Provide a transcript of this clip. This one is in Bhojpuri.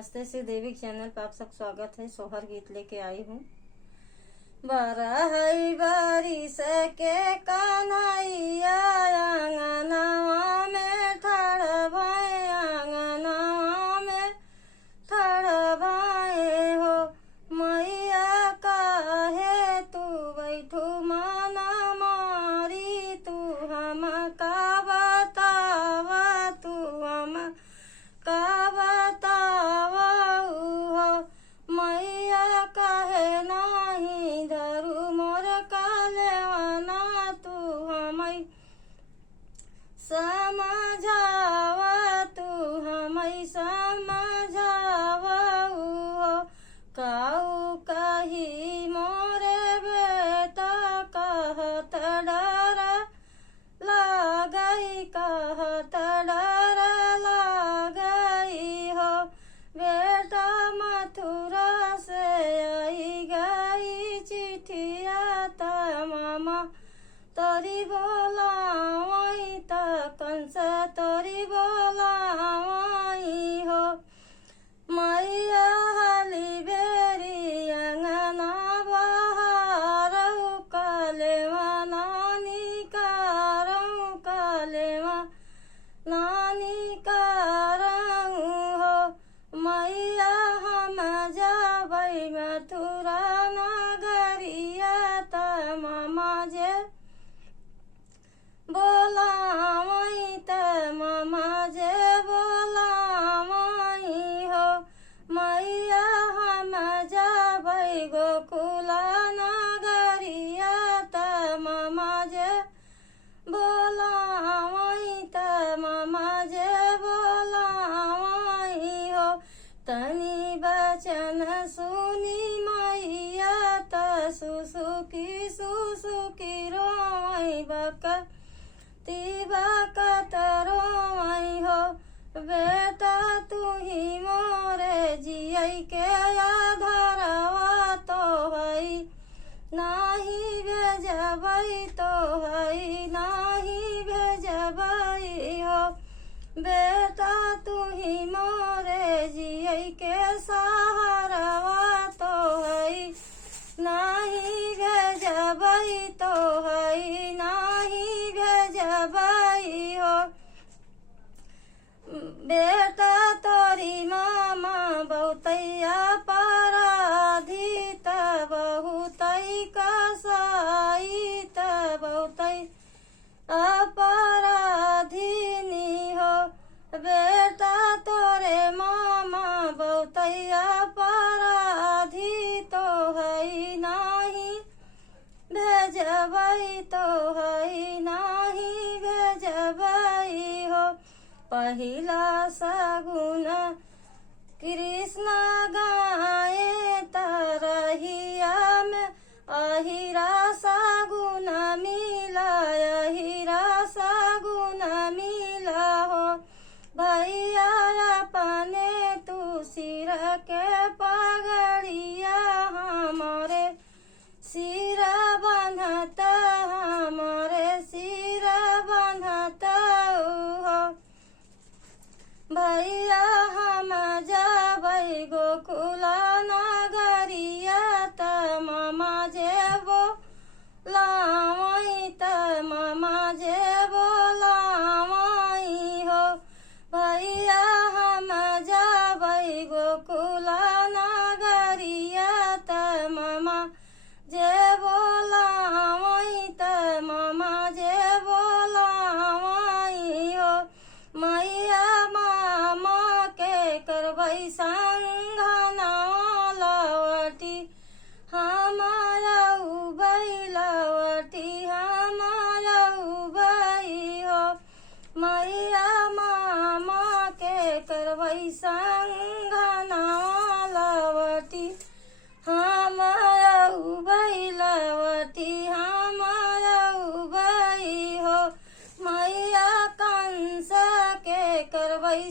नमस्ते श्री देवी चैनल पर आप सब स्वागत है। सोहर गीत लेके आई हूँ। बरहई बारिश के कन्हैया आंगनवा में ठाड़ भाई, आंगनवा में ठाड़ भाई हो। मैया काहे तू बैठू माना मारी, तू हम का बतावा, तू हम का बतावा हो। मैया काहे नाही धरू मोर कालेवाना, तू हमें समझावा, तू हमें समझावा हो। काऊ कही मोरे बेटा कहत डर लागई, कहत डर लागई हो। बेटा मथुरा से आई गई चिट्ठिया, त मामा तोरी बोलावई, त कंस तोरी बोलावई हो। मैया हाली बेरी अंगना बहारऊ, कालेवा नानी कारऊ, कालेवा नानी कारऊ हो। मैया हम जाबै मथुरा नगरिया, त मामा जे बोलावई, त मामा जे बोलावई हो। मैया हम जाबै गोकुला नगरिया, त मामा जे बोलावई, त मामा जे बोलावई हो। तनी बचन सुनी मैया, त सुसुकी रोवई बकत रोवई हो। बेटा तू ही मोरे जियई के आधारवा, तो हई नाही भेजबई, तो हई नाही भेजबई हो। बेटा तू ही मोरे जियई के सहारवा, तो हई नाही भेजबई, तो हई नाही भेजबई हो। बेटा तोरी मामा बहुतैया पराधी, त बहुतै कसाई, त बहुतै अपराधिनी हो। बेटा तोरे मामा बहुतैया पराधी, तो हई नाही भेजबई, तो हई नाही भेजबई हो। पहिला सगुन कृष्ण गाए, तरहिया में अहिरा सगुन मिला, अहिरा सगुन मिला हो। भैया अपने तू सिर के पगड़िया, हमारे सिर बंधत, हमारे सिर बंधत हो। भैया हम जाबै गोकुला नगरिया, त मामा जे बोलावई, त मामा जे बोलावई हो। भैया हम जाबै गोकुला नगरिया, त मामा जे बोलावई, त मामा जे बोलावई हो। मैया मामा के करबै संघना लवटी, हमारा उबई लवटी, हमारा उबई हो। मैया मामा के करबै संघना लवटी, हमारा उबई लवटी, हमारा उबई हो। मैया कंस के करबै